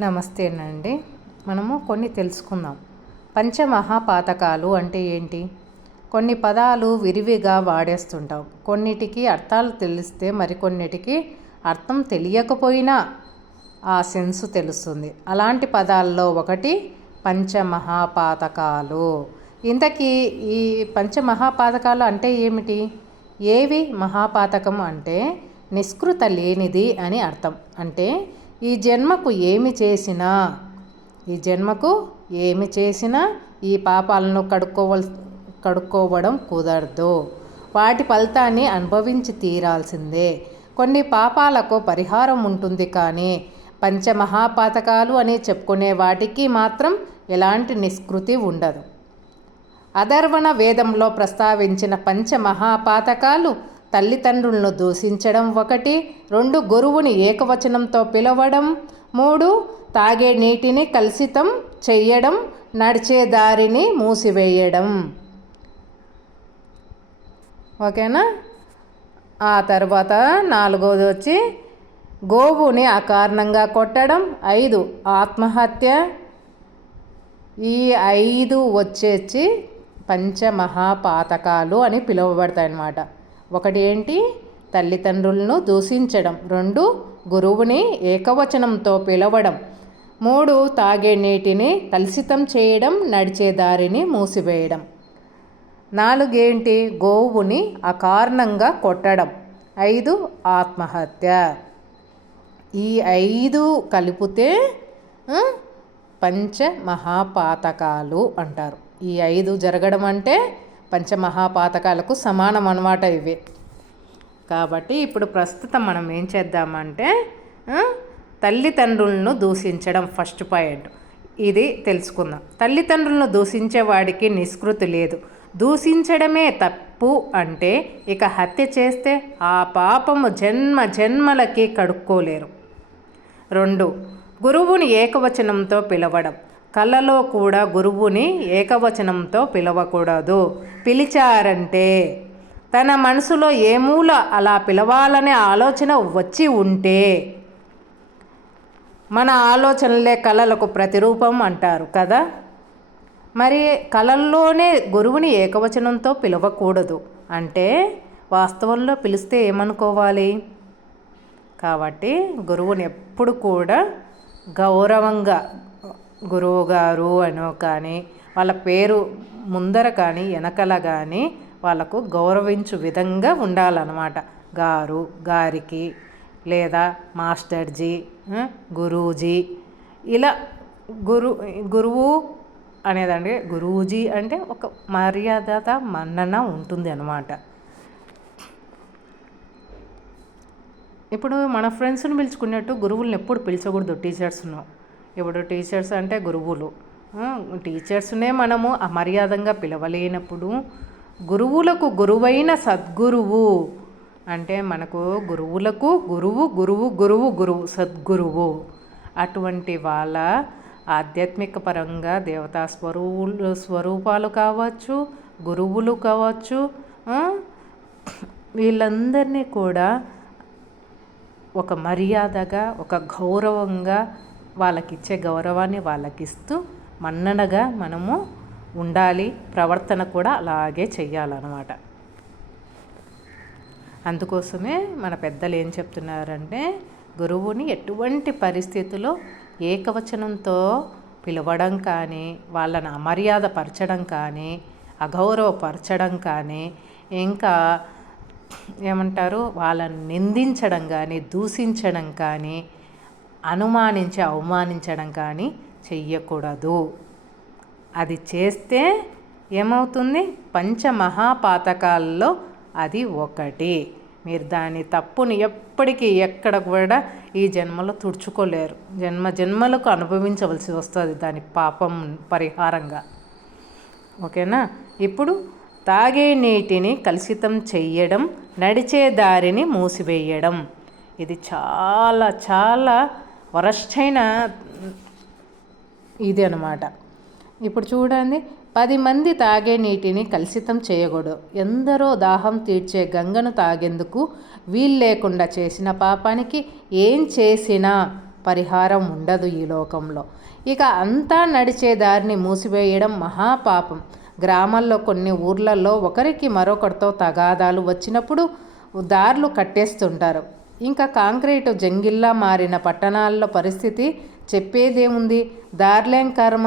నమస్తేనండి. మనము కొన్ని తెలుసుకుందాం. పంచమహాపాతకాలు అంటే ఏంటి? కొన్ని పదాలు విరివిగా వాడేస్తుంటాం. కొన్నిటికి అర్థాలు తెలిస్తే మరికొన్నిటికి అర్థం తెలియకపోయినా ఆ సెన్స్ తెలుస్తుంది. అలాంటి పదాల్లో ఒకటి పంచమహాపాతకాలు. ఇంతకీ ఈ పంచమహాపాతకాలు అంటే ఏమిటి? ఏవి మహాపాతకం అంటే నిష్కృత లేనిది అని అర్థం. అంటే ఈ జన్మకు ఏమి చేసినా ఈ పాపాలను కడుక్కోవడం కుదరదు. వాటి ఫలితాన్ని అనుభవించి తీరాల్సిందే. కొన్ని పాపాలకు పరిహారం ఉంటుంది, కానీ పంచమహాపాతకాలు అని చెప్పుకునే వాటికి మాత్రం ఎలాంటి నిష్కృతి ఉండదు. అథర్వణ వేదంలో ప్రస్తావించిన పంచమహాపాతకాలు తల్లిదండ్రులను దూషించడం ఒకటి, 2 గురువుని ఏకవచనంతో పిలవడం, 3 తాగే నీటిని కలుషితం చెయ్యడం, నడిచే దారిని మూసివేయడం. ఓకేనా? ఆ తర్వాత 4వది వచ్చి గోవుని అకారణంగా కొట్టడం, 5 ఆత్మహత్య. ఈ 5 వచ్చేసి పంచమహాపాతకాలు అని పిలువబడతాయి అన్నమాట. ఒకటి ఏంటి? తల్లిదండ్రులను దూషించడం, 2 గురువుని ఏకవచనంతో పిలవడం, 3 తాగే నీటిని కలుషితం చేయడం, నడిచే దారిని మూసివేయడం. 4 ఏంటి? గోవుని అకారణంగా కొట్టడం, 5 ఆత్మహత్య. ఈ 5 కలిపితే పంచమహాపాతకాలు అంటారు. ఈ 5 జరగడం అంటే పంచమహాపాతకాలకు సమానం అన్నమాట ఇవి. కాబట్టి ఇప్పుడు ప్రస్తుతం మనం ఏం చేద్దామంటే తల్లిదండ్రులను దూషించడం ఫస్ట్ పాయింట్. ఇది తెలుసుకుందాం. తల్లిదండ్రులను దూషించేవాడికి నిష్కృతి లేదు. దూషించడమే తప్పు అంటే ఇక హత్య చేస్తే ఆ పాపము జన్మలకి కడుక్కోలేరు. 2 గురువుని ఏకవచనంతో పిలవడం. కళలో కూడా గురువుని ఏకవచనంతో పిలవకూడదు. పిలిచారంటే తన మనసులో ఏ మూల అలా పిలవాలనే ఆలోచన వచ్చి ఉంటే, మన ఆలోచనలే కళలకు ప్రతిరూపం అంటారు కదా. మరి కళల్లోనే గురువుని ఏకవచనంతో పిలవకూడదు అంటే వాస్తవంలో పిలిస్తే ఏమనుకోవాలి? కాబట్టి గురువుని ఎప్పుడు కూడా గౌరవంగా గురువు గారు అనో కానీ, వాళ్ళ పేరు ముందర కానీ వెనకల కానీ వాళ్ళకు గౌరవించు విధంగా ఉండాలన్నమాట. గారు, గారికి, లేదా మాస్టర్జీ, గురూజీ, ఇలా గురువు అనేదండి. గురూజీ అంటే ఒక మర్యాద మన్నన ఉంటుంది అన్నమాట. ఇప్పుడు మన ఫ్రెండ్స్ని పిలుచుకున్నట్టు గురువులను ఎప్పుడు పిలిచకూడదు టీచర్స్ను. ఇప్పుడు టీచర్స్ అంటే గురువులు, టీచర్స్నే మనము అమర్యాదంగా పిలవలేనప్పుడు గురువులకు గురువైన సద్గురువు అంటే మనకు గురువులకు గురువు సద్గురువు. అటువంటి వాళ్ళ ఆధ్యాత్మిక పరంగా దేవతా స్వరూపాలు కావచ్చు, గురువులు కావచ్చు, వీళ్ళందరినీ కూడా ఒక మర్యాదగా, ఒక గౌరవంగా, వాళ్ళకిచ్చే గౌరవాన్ని వాళ్ళకిస్తూ మన్ననగా మనము ఉండాలి. ప్రవర్తన కూడా అలాగే చెయ్యాలన్నమాట. అందుకోసమే మన పెద్దలు ఏం చెప్తున్నారంటే గురువుని ఎటువంటి పరిస్థితుల్లో ఏకవచనంతో పిలవడం కానీ, వాళ్ళని అమర్యాద పరచడం కానీ, అగౌరవపరచడం కానీ, ఇంకా ఏమంటారు వాళ్ళని నిందించడం కానీ, దూషించడం కానీ, అవమానించడం కానీ చెయ్యకూడదు. అది చేస్తే ఏమవుతుంది? పంచమహాపాతకాల్లో అది ఒకటి. మీరు దాని తప్పుని ఎప్పటికీ ఎక్కడ కూడా ఈ జన్మలో తుడుచుకోలేరు. జన్మలకు అనుభవించవలసి వస్తుంది దాని పాపం పరిహారంగా. ఓకేనా? ఇప్పుడు తాగే నీటిని కలుషితం చెయ్యడం, నడిచే దారిని మూసివేయడం. ఇది చాలా చాలా వరస్టైన ఇది అన్నమాట. ఇప్పుడు చూడండి, 10 మంది తాగే నీటిని కలుషితం చేయకూడదు. ఎందరో దాహం తీర్చే గంగను తాగేందుకు వీలు లేకుండా చేసిన పాపానికి ఏం చేసినా పరిహారం ఉండదు ఈ లోకంలో. ఇక అంతా నడిచే దారిని మూసివేయడం మహాపాపం. గ్రామాల్లో కొన్ని ఊర్లలో ఒకరికి మరొకరితో తగాదాలు వచ్చినప్పుడు దారులు కట్టేస్తుంటారు. ఇంకా కాంక్రీటు జంగిల్లా మారిన పట్టణాల్లో పరిస్థితి చెప్పేదేముంది. దార్లేం కర్మ,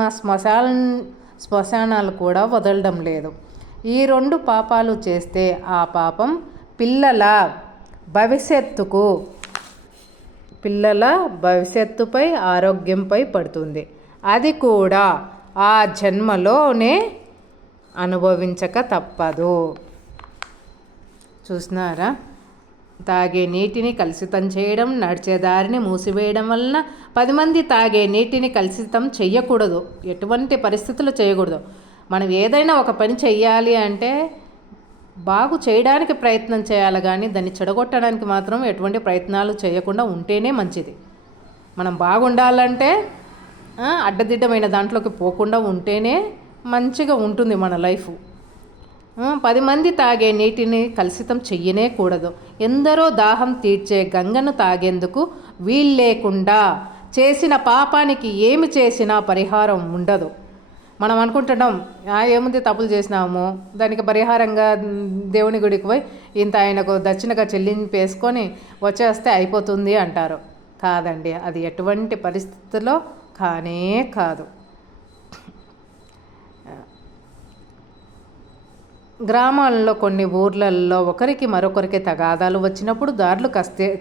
శ్మశానాలు కూడా వదలడం లేదు. ఈ రెండు పాపాలు చేస్తే ఆ పాపం పిల్లల భవిష్యత్తుపై ఆరోగ్యంపై పడుతుంది. అది కూడా ఆ జన్మలోనే అనుభవించక తప్పదు. చూసినారా? తాగే నీటిని కలుషితం చేయడం, నడిచే దారిని మూసివేయడం వలన 10 మంది తాగే నీటిని కలుషితం చెయ్యకూడదు. ఎటువంటి పరిస్థితులు చేయకూడదు. మనం ఏదైనా ఒక పని చెయ్యాలి అంటే బాగు చేయడానికి ప్రయత్నం చేయాలి, కానీ దాన్ని చెడగొట్టడానికి మాత్రం ఎటువంటి ప్రయత్నాలు చేయకుండా ఉంటేనే మంచిది. మనం బాగుండాలంటే అడ్డదిడ్డమైన దాంట్లోకి పోకుండా ఉంటేనే మంచిగా ఉంటుంది మన లైఫ్. 10 మంది తాగే నీటిని కలుషితం చెయ్యనే కూడదు. ఎందరో దాహం తీర్చే గంగను తాగేందుకు వీల్లేకుండా చేసిన పాపానికి ఏమి చేసినా పరిహారం ఉండదు. మనం అనుకుంటున్నాం ఏముంది, తప్పులు చేసినాము, దానికి పరిహారంగా దేవుని గుడికి పోయి ఇంత ఆయనకు దక్షిణగా చెల్లింపేసుకొని వచ్చేస్తే అయిపోతుంది అంటారు. కాదండి, అది ఎటువంటి పరిస్థితుల్లో కానే కాదు. గ్రామాల్లో కొన్ని ఊర్లలో ఒకరికి మరొకరికి తగాదాలు వచ్చినప్పుడు దారులు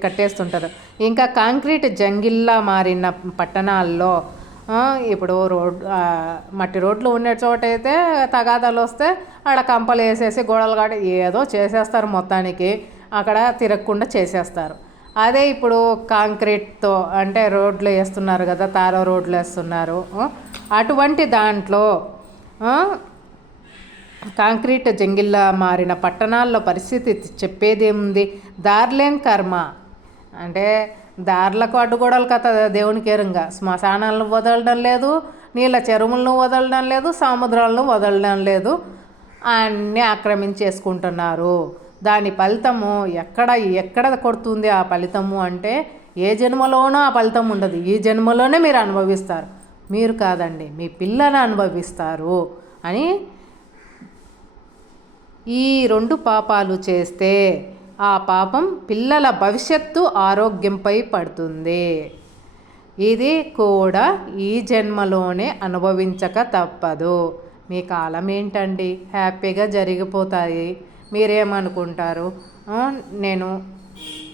కట్టేస్తుంటారు. ఇంకా కాంక్రీట్ జంగిల్లా మారిన పట్టణాల్లో ఇప్పుడు మట్టి రోడ్లు ఉండే చోట అయితే తగాదాలు వస్తే ఆడ కంపలు వేసేసి గోడలు కాడ ఏదో చేసేస్తారు, మొత్తానికి అక్కడ తిరగకుండా చేసేస్తారు. అదే ఇప్పుడు కాంక్రీట్తో అంటే రోడ్లు వేస్తున్నారు కదా, తార రోడ్లు వేస్తున్నారు. అటువంటి దాంట్లో కాంక్రీట్ జంగిల్లా మారిన పట్టణాల్లో పరిస్థితి చెప్పేదేముంది. దార్లేం కర్మ అంటే దారులకు అడ్డుగోడలు కథ దేవునికి ఎరుంగా. శ్మశానాలను వదలడం లేదు, నీళ్ళ చెరువులను వదలడం లేదు, సముద్రాలను వదలడం లేదు, అన్నీ ఆక్రమించేసుకుంటున్నారు. దాని ఫలితము ఎక్కడ కొడుతుంది ఆ ఫలితము అంటే ఏ జన్మలోనూ ఆ ఫలితం ఉండదు. ఈ జన్మలోనే మీరు అనుభవిస్తారు. మీరు కాదండి, మీ పిల్లలు అనుభవిస్తారు అని. ఈ 2 పాపాలు చేస్తే ఆ పాపం పిల్లల భవిష్యత్తు ఆరోగ్యంపై పడుతుంది. ఇది కూడా ఈ జన్మలోనే అనుభవించక తప్పదు. మీ కాలం ఏంటండి, హ్యాపీగా జరిగిపోతాయి. మీరేమనుకుంటారు?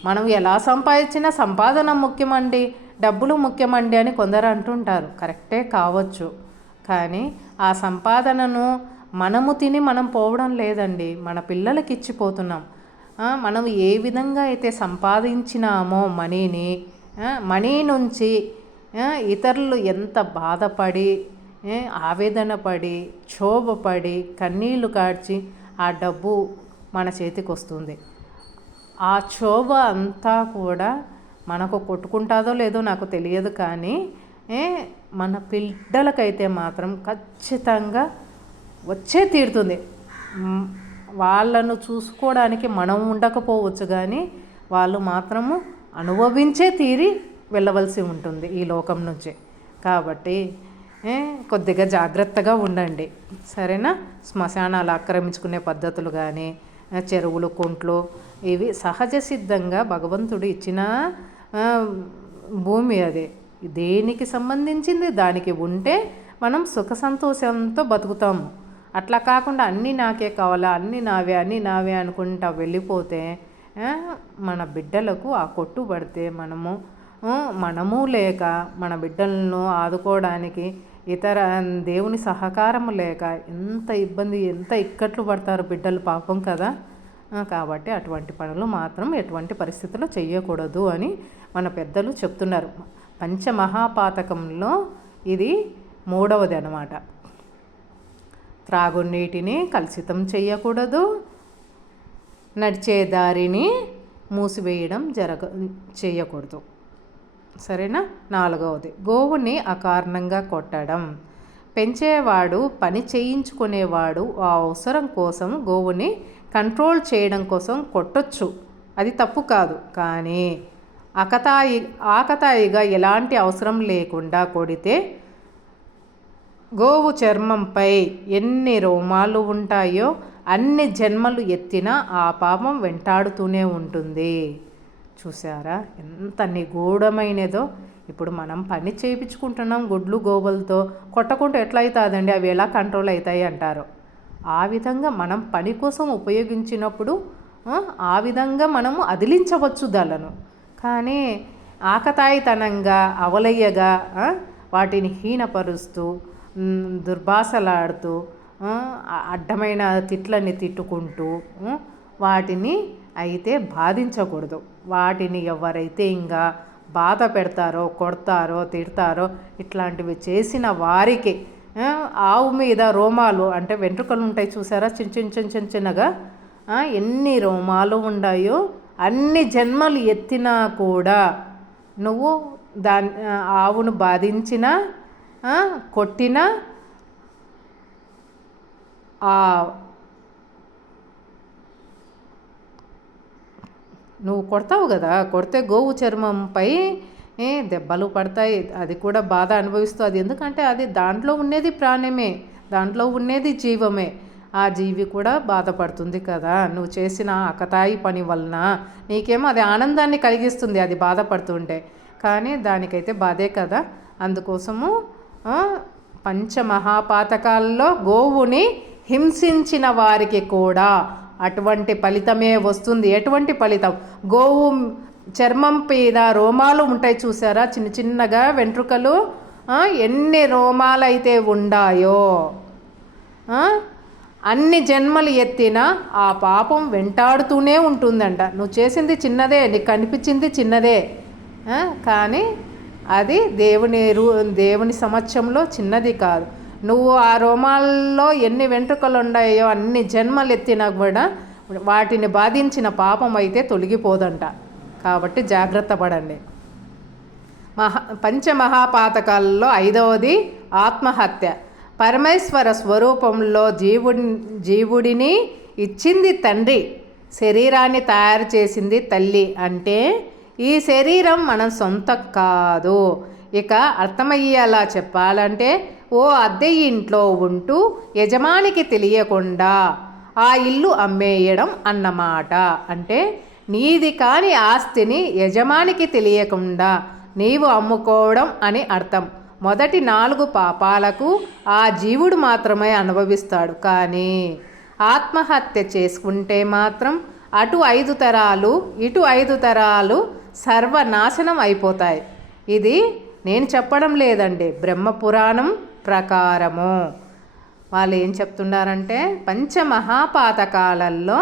మనం ఎలా సంపాదించినా సంపాదన ముఖ్యమండి, డబ్బులు ముఖ్యమండి అని కొందరు అంటుంటారు. కరెక్టే కావచ్చు, కానీ ఆ సంపాదనను మనము తిని మనం పోవడం లేదండి, మన పిల్లలకి ఇచ్చిపోతున్నాం. మనం ఏ విధంగా అయితే సంపాదించినామో మనీ నుంచి ఇతరులు ఎంత బాధపడి ఆవేదన పడి క్షోభపడి కన్నీళ్లు కార్చి ఆ డబ్బు మన చేతికి వస్తుంది. ఆ క్షోభ అంతా కూడా మనకు కొట్టుకుంటుందో లేదో నాకు తెలియదు, కానీ మన పిల్లలకైతే మాత్రం ఖచ్చితంగా వచ్చే తీరుతుంది. వాళ్ళను చూసుకోవడానికి మనం ఉండకపోవచ్చు, కానీ వాళ్ళు మాత్రము అనుభవించే తీరి వెళ్ళవలసి ఉంటుంది ఈ లోకం నుంచి. కాబట్టి కొద్దిగా జాగ్రత్తగా ఉండండి, సరేనా? శ్మశానాలు ఆక్రమించుకునే పద్ధతులు కానీ చెరువులు, కుంట్లు ఇవి సహజ సిద్ధంగా భగవంతుడు ఇచ్చిన భూమి. అది దేనికి సంబంధించింది దానికి ఉంటే మనం సుఖ సంతోషంతో బతుకుతాము. అట్లా కాకుండా అన్నీ నాకే కావాలా, అన్నీ నావే అనుకుంటా వెళ్ళిపోతే మన బిడ్డలకు ఆ కొట్టు పడితే మనము లేక మన బిడ్డలను ఆదుకోవడానికి ఇతర దేవుని సహకారం లేక ఎంత ఇక్కట్లు పడతారు బిడ్డలు, పాపం కదా. కాబట్టి అటువంటి పనులు మాత్రం ఎటువంటి పరిస్థితుల్లో చెయ్యకూడదు అని మన పెద్దలు చెప్తున్నారు. పంచమహాపాతకంలో ఇది 3వది అన్నమాట. త్రాగునీటిని కలుషితం చేయకూడదు, నడిచే దారిని మూసివేయడం చేయకూడదు, సరేనా? 4వది గోవుని అకారణంగా కొట్టడం. పెంచేవాడు పని చేయించుకునేవాడు ఆ అవసరం కోసం గోవుని కంట్రోల్ చేయడం కోసం కొట్టొచ్చు, అది తప్పు కాదు. కానీ ఆకతాయిగా ఎలాంటి అవసరం లేకుండా కొడితే గోవు చర్మంపై ఎన్ని రోమాలు ఉంటాయో అన్ని జన్మలు ఎత్తిన ఆ పాపం వెంటాడుతూనే ఉంటుంది. చూసారా ఎంత నిగూఢమైనదో. ఇప్పుడు మనం పని చేయించుకుంటున్నాం గుడ్లు గోవులతో, కొట్టకుంటే ఎట్లా అవుతుందండి, అవి ఎలా కంట్రోల్ అవుతాయి అంటారు. ఆ విధంగా మనం పని కోసం ఉపయోగించినప్పుడు ఆ విధంగా మనము అదిలించవచ్చు దాలను. కానీ ఆకతాయితనంగా అవలయ్యగా వాటిని హీనపరుస్తూ దుర్భాషలాడుతూ అడ్డమైన తిట్లని తిట్టుకుంటూ వాటిని అయితే బాధించకూడదు. వాటిని ఎవరైతే ఇంకా బాధ పెడతారో, కొడతారో, తిడతారో, ఇట్లాంటివి చేసిన వారికి ఆవు మీద రోమాలు అంటే వెంట్రుకలు ఉంటాయి చూసారా, చిన్నగా ఎన్ని రోమాలు ఉన్నాయో అన్ని జన్మలు ఎత్తినా కూడా నువ్వు ఆవును బాధించినా కొట్టినా నువ్వు కొడతావు కదా, కొడితే గోవు చర్మంపై దెబ్బలు పడతాయి. అది కూడా బాధ అనుభవిస్తూ, అది ఎందుకంటే అది దాంట్లో ఉండేది ప్రాణమే, దాంట్లో ఉండేది జీవమే. ఆ జీవి కూడా బాధపడుతుంది కదా. నువ్వు చేసిన అకతాయి పని వలన నీకేమో అది ఆనందాన్ని కలిగిస్తుంది అది బాధపడుతుంటే, కానీ దానికైతే బాధే కదా. అందుకోసము పంచమహాపాతకాల్లో గోవుని హింసించిన వారికి కూడా అటువంటి ఫలితమే వస్తుంది. ఎటువంటి ఫలితం? గోవు చర్మం మీద రోమాలు ఉంటాయి చూసారా, చిన్నగా వెంట్రుకలు, ఎన్ని రోమాలు అయితే ఉండాయో అన్ని జన్మలు ఎత్తిన ఆ పాపం వెంటాడుతూనే ఉంటుందంట. నువ్వు చేసింది చిన్నదే, నీకు కనిపించింది చిన్నదే, కానీ అది దేవుని సమక్షంలో చిన్నది కాదు. నువ్వు ఆ రోమాల్లో ఎన్ని వెంట్రుకలు ఉన్నాయో అన్ని జన్మలు ఎత్తినా కూడా వాటిని బాధించిన పాపం అయితే తొలగిపోదంట. కాబట్టి జాగ్రత్త పడండి. పంచమహాపాతకాలలో 5వది ఆత్మహత్య. పరమేశ్వర స్వరూపంలో జీవుడిని ఇచ్చింది తండ్రి, శరీరాన్ని తయారు చేసింది తల్లి. అంటే ఈ శరీరం మన సొంతం కాదు. ఇక అర్థమయ్యేలా చెప్పాలంటే, ఓ అద్దె ఇంట్లో ఉంటూ యజమానికి తెలియకుండా ఆ ఇల్లు అమ్మేయడం అన్నమాట. అంటే నీది కాని ఆస్తిని యజమానికి తెలియకుండా నీవు అమ్ముకోవడం అని అర్థం. మొదటి 4 పాపాలకు ఆ జీవుడు మాత్రమే అనుభవిస్తాడు. కానీ ఆత్మహత్య చేసుకుంటే మాత్రం అటు 5 తరాలు ఇటు 5 తరాలు సర్వనాశనం అయిపోతాయి. ఇది నేను చెప్పడం లేదండి, బ్రహ్మపురాణం ప్రకారము. వాళ్ళు ఏం చెప్తున్నారంటే పంచమహాపాతకాలలో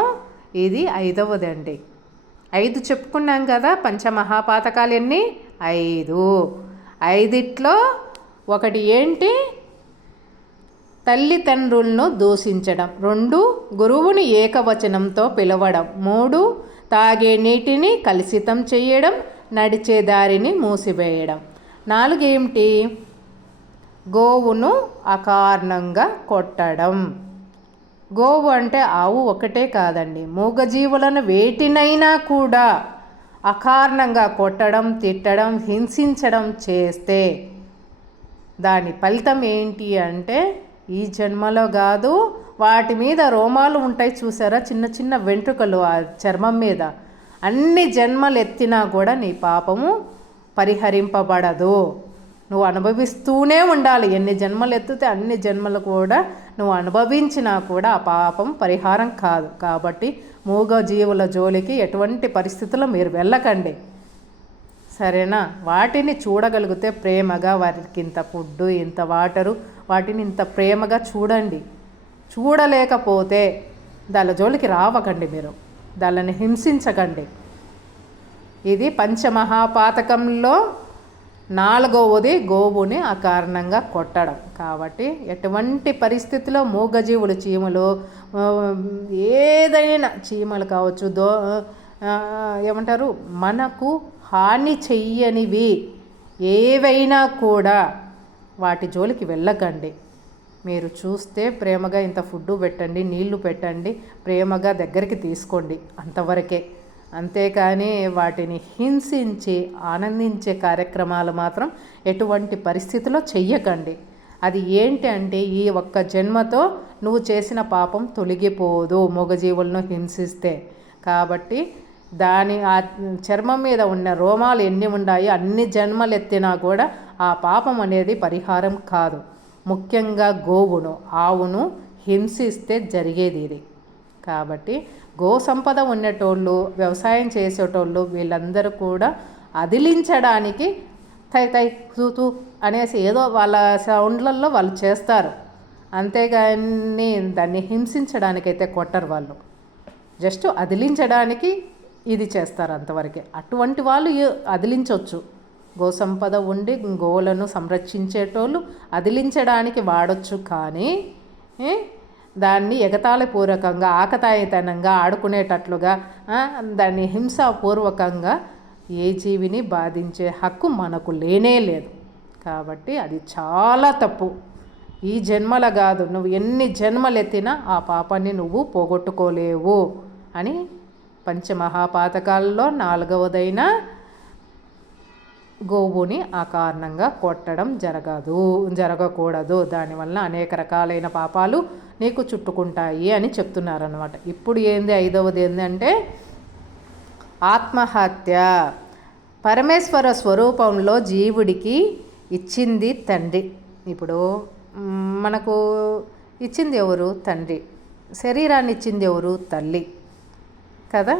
ఇది 5వదండి. 5 చెప్పుకున్నాం కదా. పంచమహాపాతకాలు ఎన్ని? 5. 5లో ఒకటి ఏంటి? తల్లిదండ్రులను దూషించడం. 2 గురువుని ఏకవచనంతో పిలవడం. 3 తాగే నీటిని కలుషితం చేయడం, నడిచే దారిని మూసివేయడం. 4 ఏమిటి? గోవును అకారణంగా కొట్టడం. గోవు అంటే ఆవు ఒకటే కాదండి, మూగజీవులను వేటినైనా కూడా అకారణంగా కొట్టడం, తిట్టడం, హింసించడం చేస్తే దాని ఫలితం ఏంటి అంటే ఈ జన్మలో కాదు, వాటి మీద రోమాలు ఉంటాయి చూసారా, చిన్న వెంట్రుకలు ఆ చర్మం మీద, అన్ని జన్మలు ఎత్తినా కూడా నీ పాపము పరిహరింపబడదు. నువ్వు అనుభవిస్తూనే ఉండాలి. ఎన్ని జన్మలు ఎత్తితే అన్ని జన్మలు కూడా నువ్వు అనుభవించినా కూడా ఆ పాపం పరిహారం కాదు. కాబట్టి మూగ జీవుల జోలికి ఎటువంటి పరిస్థితుల్లో మీరు వెళ్ళకండి, సరేనా? వాటిని చూడగలిగితే ప్రేమగా, వాటికి ఇంత ఫుడ్డు, ఇంత వాటరు, వాటిని ఇంత ప్రేమగా చూడండి. చూడలేకపోతే దాని జోలికి రావకండి, మీరు దానిని హింసించకండి. ఇది పంచమహాపాతకంలో 4వది గోవుని అకారణంగా కొట్టడం. కాబట్టి ఎటువంటి పరిస్థితిలో మూగజీవులు, చీమలు, ఏదైనా చీమలు కావచ్చు, ఏమంటారు, మనకు హాని చెయ్యనివి ఏవైనా కూడా వాటి జోలికి వెళ్ళకండి. మీరు చూస్తే ప్రేమగా ఇంత ఫుడ్డు పెట్టండి, నీళ్లు పెట్టండి, ప్రేమగా దగ్గరికి తీసుకోండి, అంతవరకే. అంతేకాని వాటిని హింసించి ఆనందించే కార్యక్రమాలు మాత్రం ఎటువంటి పరిస్థితిలో చెయ్యకండి. అది ఏంటి అంటే, ఈ ఒక్క జన్మతో నువ్వు చేసిన పాపం తొలగిపోదు మూగజీవులను హింసిస్తే. కాబట్టి ఆ చర్మం మీద ఉన్న రోమాలు ఎన్ని ఉన్నాయో అన్ని జన్మలు ఎత్తినా కూడా ఆ పాపం అనేది పరిహారం కాదు. ముఖ్యంగా గోవును, ఆవును హింసిస్తే జరిగేది ఇది. కాబట్టి గో సంపద ఉండేటోళ్ళు, వ్యవసాయం చేసేటోళ్ళు వీళ్ళందరూ కూడా అదిలించడానికి తై తై తూ అనేసి ఏదో వాళ్ళ సౌండ్లలో వాళ్ళు చేస్తారు. అంతేగాని దాన్ని హింసించడానికైతే కొట్టరు వాళ్ళు. జస్ట్ అదిలించడానికి ఇది చేస్తారు అంతవరకే. అటువంటి వాళ్ళు అదిలించవచ్చు. గో సంపద ఉండి గోవులను సంరక్షించేటోళ్ళు అదిలించడానికి వాడచ్చు. కానీ దాన్ని ఎగతాళిపూర్వకంగా ఆకతాయితనంగా ఆడుకునేటట్లుగా దాన్ని హింసాపూర్వకంగా ఏ జీవిని బాధించే హక్కు మనకు లేనే లేదు. కాబట్టి అది చాలా తప్పు. ఈ జన్మల కాదు, నువ్వు ఎన్ని జన్మలు ఎత్తినా ఆ పాపాన్ని నువ్వు పోగొట్టుకోలేవు అని పంచమహాపాతకాల్లో 4వదైన గోవుని ఆ కారణంగా కొట్టడం జరగకూడదు. దానివల్ల అనేక రకాలైన పాపాలు నీకు చుట్టుకుంటాయి అని చెప్తున్నారన్నమాట. ఇప్పుడు 5వది ఏంటంటే ఆత్మహత్య. పరమేశ్వర స్వరూపంలో జీవుడికి ఇచ్చింది తండ్రి. ఇప్పుడు మనకు ఇచ్చింది ఎవరు? తండ్రి. శరీరాన్ని ఇచ్చింది ఎవరు? తల్లి కదా.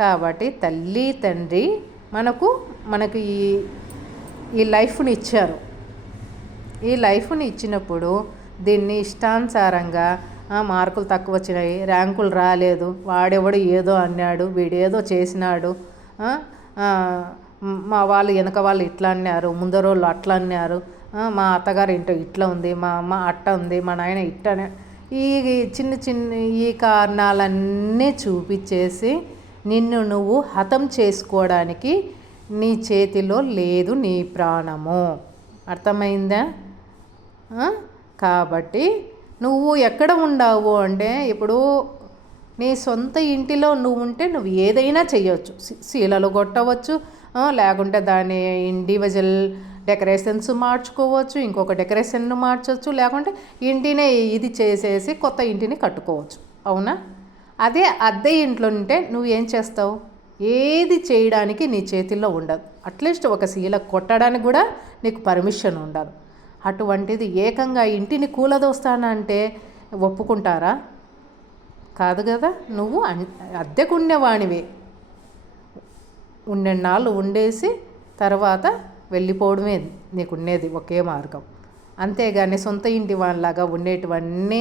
కాబట్టి తల్లి తండ్రి మనకు ఈ లైఫ్ని ఇచ్చారు. ఈ లైఫ్ని ఇచ్చినప్పుడు దీన్ని ఇష్టానుసారంగా మార్కులు తక్కువ వచ్చినాయి, ర్యాంకులు రాలేదు, వాడెవడు ఏదో అన్నాడు, వీడేదో చేసినాడు, మా వాళ్ళు వెనక వాళ్ళు ఇట్లా అన్నారు, ముందరోళ్ళు అట్లా అన్నారు, మా అత్తగారు ఇంట్లో ఇట్లా ఉంది, మా అమ్మ అట్ట ఉంది, మా నాయన ఇట్టనే, ఈ చిన్న ఈ కారణాలన్నీ చూపించేసి నిన్ను నువ్వు హతం చేసుకోవడానికి నీ చేతిలో లేదు నీ ప్రాణము. అర్థమైందా? కాబట్టి నువ్వు ఎక్కడ ఉండవు అంటే, ఇప్పుడు నీ సొంత ఇంటిలో నువ్వు ఉంటే నువ్వు ఏదైనా చేయవచ్చు. శీలలు కొట్టవచ్చు, లేకుంటే దాని ఇండివిజువల్ డెకరేషన్స్ మార్చుకోవచ్చు, ఇంకొక డెకరేషన్ మార్చవచ్చు, లేకుంటే ఇంటినే ఇది చేసేసి కొత్త ఇంటిని కట్టుకోవచ్చు. అవునా? అదే అద్దె ఇంట్లో ఉంటే నువ్వు ఏం చేస్తావు? ఏది చేయడానికి నీ చేతిలో ఉండదు. అట్లీస్ట్ ఒక శీల కొట్టడానికి కూడా నీకు పర్మిషన్ ఉండదు. అటువంటిది ఏకంగా ఇంటిని కూలదోస్తానంటే ఒప్పుకుంటారా? కాదు కదా. నువ్వు అద్దెకున్నవానివే, ఉన్నెన్నాళ్ళు ఉండేసి తర్వాత వెళ్ళిపోవడమే నీకున్నది ఒకే మార్గం. అంతేగాని సొంత ఇంటి వాళ్ళలాగా ఉండేటివన్నీ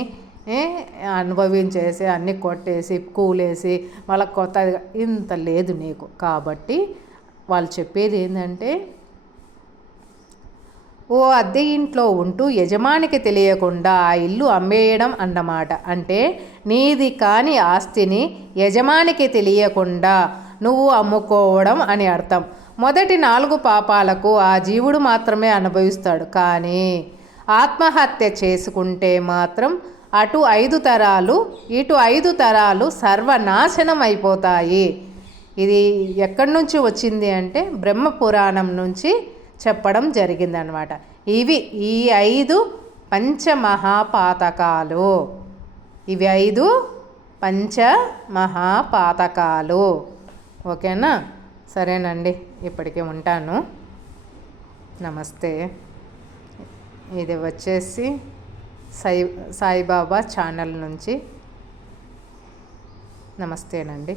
అనుభవించేసి అన్నీ కొట్టేసి కూలేసి మళ్ళీ కొత్తగా ఇంత లేదు నీకు. కాబట్టి వాళ్ళు చెప్పేది ఏంటంటే, ఓ అద్దె ఇంట్లో ఉంటూ యజమానికి తెలియకుండా ఆ ఇల్లు అమ్మేయడం అన్నమాట. అంటే నీది కాని ఆస్తిని యజమానికి తెలియకుండా నువ్వు అమ్ముకోవడం అని అర్థం. మొదటి 4 పాపాలకు ఆ జీవుడు మాత్రమే అనుభవిస్తాడు. కానీ ఆత్మహత్య చేసుకుంటే మాత్రం అటు 5 తరాలు ఇటు 5 తరాలు సర్వనాశనం అయిపోతాయి. ఇది ఎక్కడి నుంచి వచ్చింది అంటే బ్రహ్మ పురాణం నుంచి చెప్పడం జరిగిందనమాట. ఈ 5 పంచమహాపాతకాలు. ఇవి 5 పంచమహాపాతకాలు. ఓకేనా? సరేనండి, ఇప్పటికే ఉంటాను. నమస్తే. ఇది వచ్చేసి సాయిబాబా ఛానల్ నుంచి. నమస్తేనండి.